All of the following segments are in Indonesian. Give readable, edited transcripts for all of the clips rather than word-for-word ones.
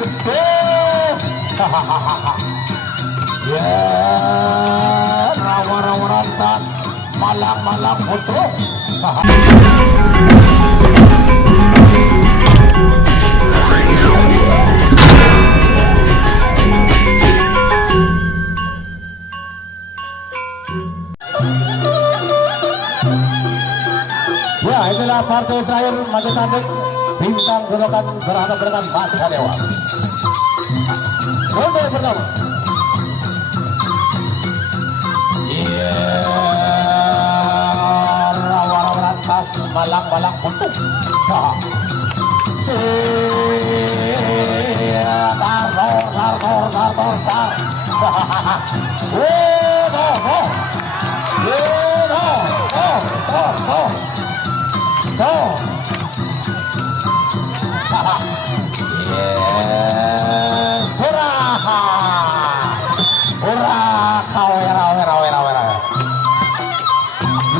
gede. Hahaha. Ya, rawa-rawa rantas, malang-malang putra. Ya, itulah partai terakhir Maju Tanding Bintang Gorokan berhadapan dengan Mata Dewa. Ronde pertama. Iya, rawa-rawa rantas, malang-malang putuk. Iya, tar.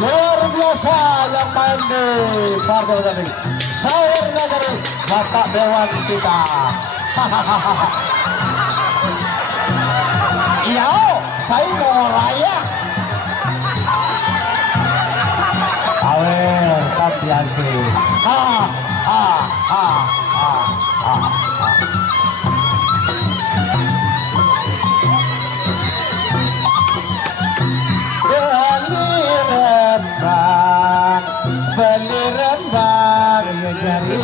Luar biasa yang main di partai tadi. Sawernya dari Bapak Dewan kita. Iya, saya mau raya. Awer, kampiansi. Beli rembang, jari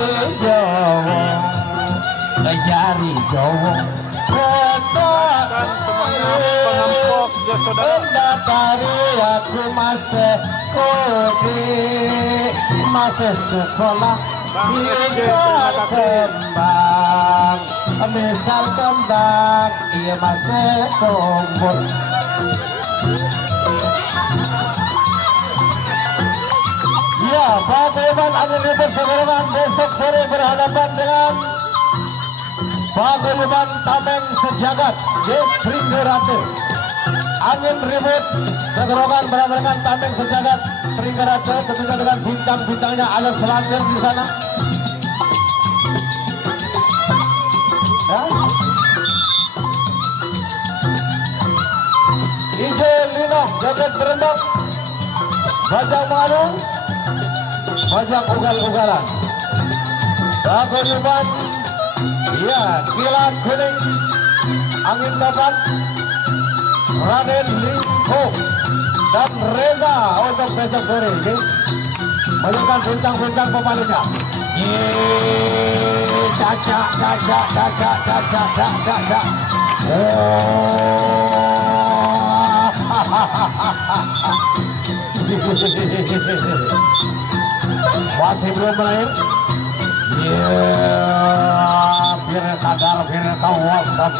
Jawa. Dan semuanya pengampok ya saudara. Dari aku masih sekolah. Misal kembang, iya masih tumbuh. Ya, Paguyuban Angin Ribut Segerangan besok sore berhadapan dengan Paguyuban Tameng Sejagat di Tringgarate. Angin Ribut Segerangan berhadapan dengan Tameng Sejagat Tringgarate, tentunya dengan bintang-bintangnya ada Selandir di sana. Ya. Ijo Lino, Jagat Berendok, Bajang Malung, Bajang Ugal-Ugalan. Paguyuban, ya, Kilat Kuning, Angin Dapat, Raden Lingko, dan Reza untuk besok sore ini. Menunjukkan bintang-bintang pemainnya. Caca. Masih belum berakhir. Biar kadar, biar kawasan.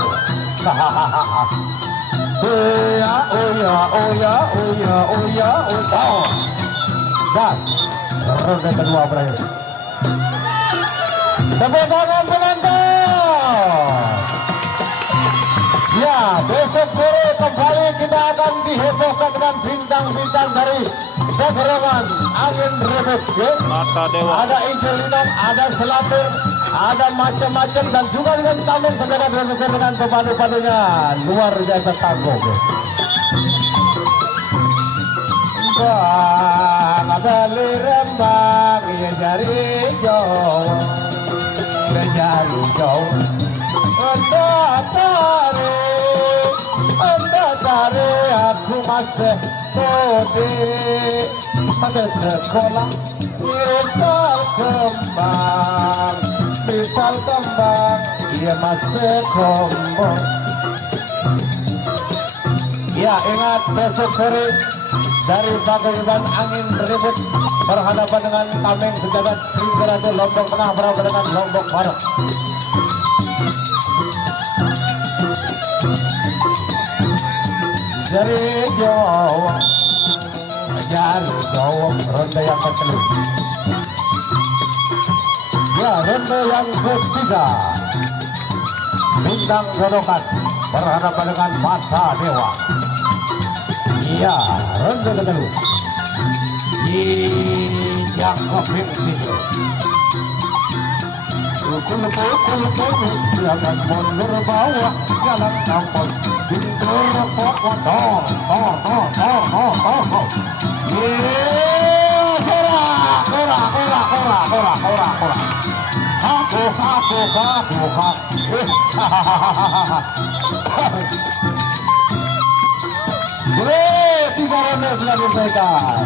Oh ya. Dan ronde kedua berakhir. Tepuk tangan penonton. Ya, besok sore kembali kita akan dihebohkan dengan bintang-bintang dari Segerangan Angin Ribut. Mata Dewa. Ada Ijo Linong, ada Selandir, ada macam-macam, dan juga dengan Tameng Sejagat dengan pepadu-padunya luar biasa tangguh. Bang, beli rembang, ya jari Jawa, jari Jawa. Anda tari, aku masih sekolah. Misal kembang, ia masih kombong. Ya, ingat besok sore dari Paguyuban Angin Ribut berhadapan dengan Tameng Sejagat Tringgarate Lombok Tengah berhadapan dengan Lombok Barat. Dari Jawa, ronde yang kedua. Ya, ronde yang ketiga. Bintang Gorokan berhadapan dengan Mata Dewa. Iya, ronde kedua. Yang keping tidur. Jangan mundur bawa jalan kampung Bintur pokok tiga ronde sudah diselesaikan.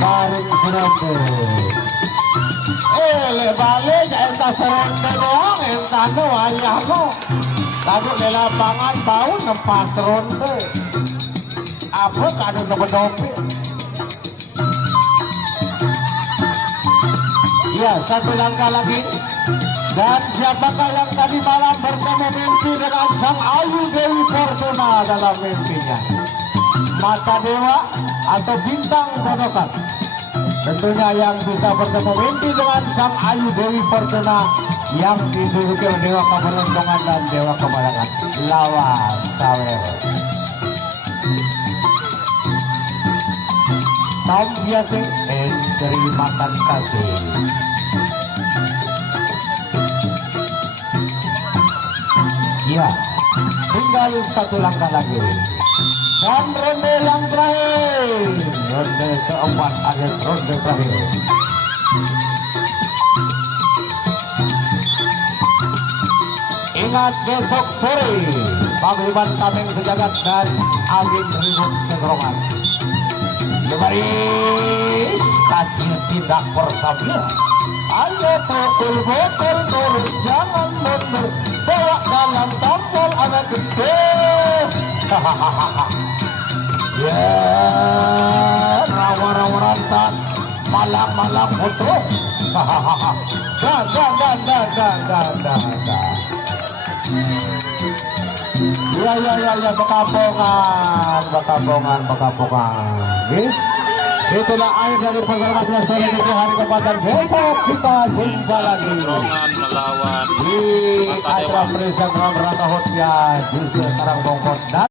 Tarik seronde. Balik entah seronde doang, entah no ayah no. Lalu di lapangan bau 4 ronde. Apa kado dope-dope? Ya, satu langkah lagi. Dan siapakah yang tadi malam bertemu mimpi dengan Sang Ayu Dewi Fortuna dalam mimpinya? Mata Dewa atau Bintang Bodokan? Tentunya yang bisa bertemu mimpi dengan Sang Ayu Dewi Fortuna yang diduduki oleh Dewa Keberuntungan dan Dewa Kemenangan. Lawan Sawer. Tom biasa terima kasih. Ya, tinggal satu langkah lagi. Dan ronde yang terakhir, ronde keempat ada ronde terakhir. Ingat besok sore, Pagliman Tameng Sejagat dan Ageng Ribut Segerongan. Lebaris, kaki tidak persabir. Ayo pukul botol turun, jangan mundur. Bawa dalam tombol anak gede. Hahaha. Ya, rawa-rawa rantas, malam-malam putro. Hahaha. Dan. Ya, bekapongan. Itulah akhir dari pertandingan sore di hari kesempatan. Besok kita jumpa lagi Rongan melawan di Mata acara Dewa. Presiden Rangga Hotia di sekarang Bongkot.